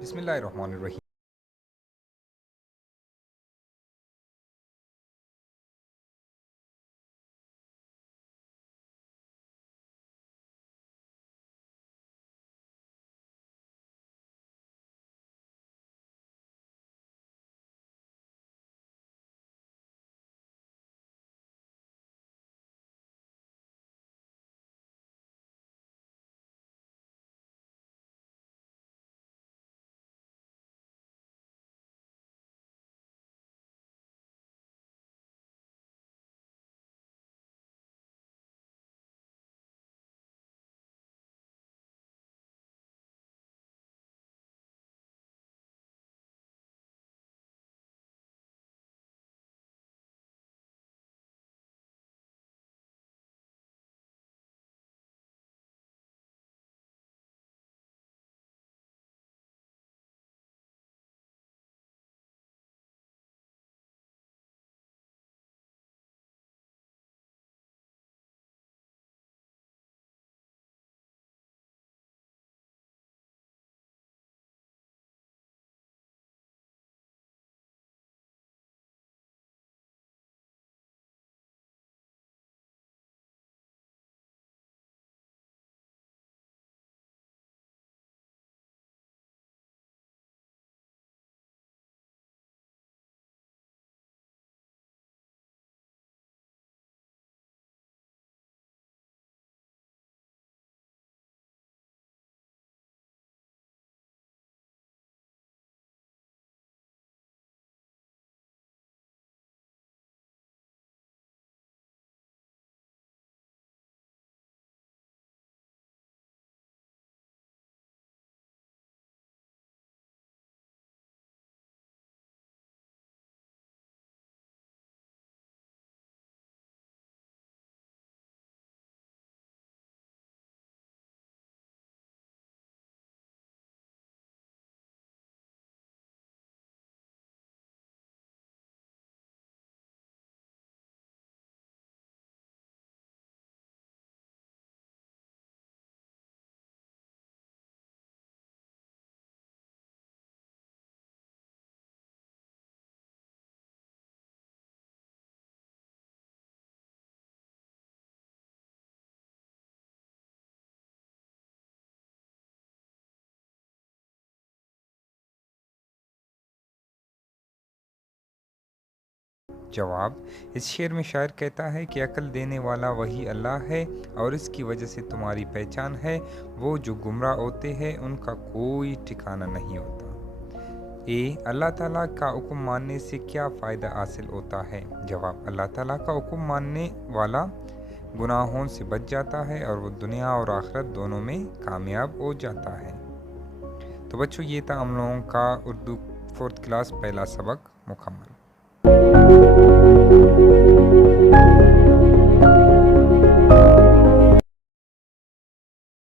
बिस्मिल्लाहिर्रहमानिर्रहीम। जवाब। इस शेर में शायर कहता है कि अक्ल देने वाला वही अल्लाह है और इसकी वजह से तुम्हारी पहचान है। वो जो गुमराह होते हैं उनका कोई ठिकाना नहीं होता। अल्लाह ताला का हुक्म मानने से क्या फ़ायदा हासिल होता है? जवाब। अल्लाह ताला का हुक्म मानने वाला गुनाहों से बच जाता है और वो दुनिया और आखिरत दोनों में कामयाब हो जाता है। तो बच्चों, ये था हम लोगों का उर्दू 4th क्लास पहला सबक मुकम्मल।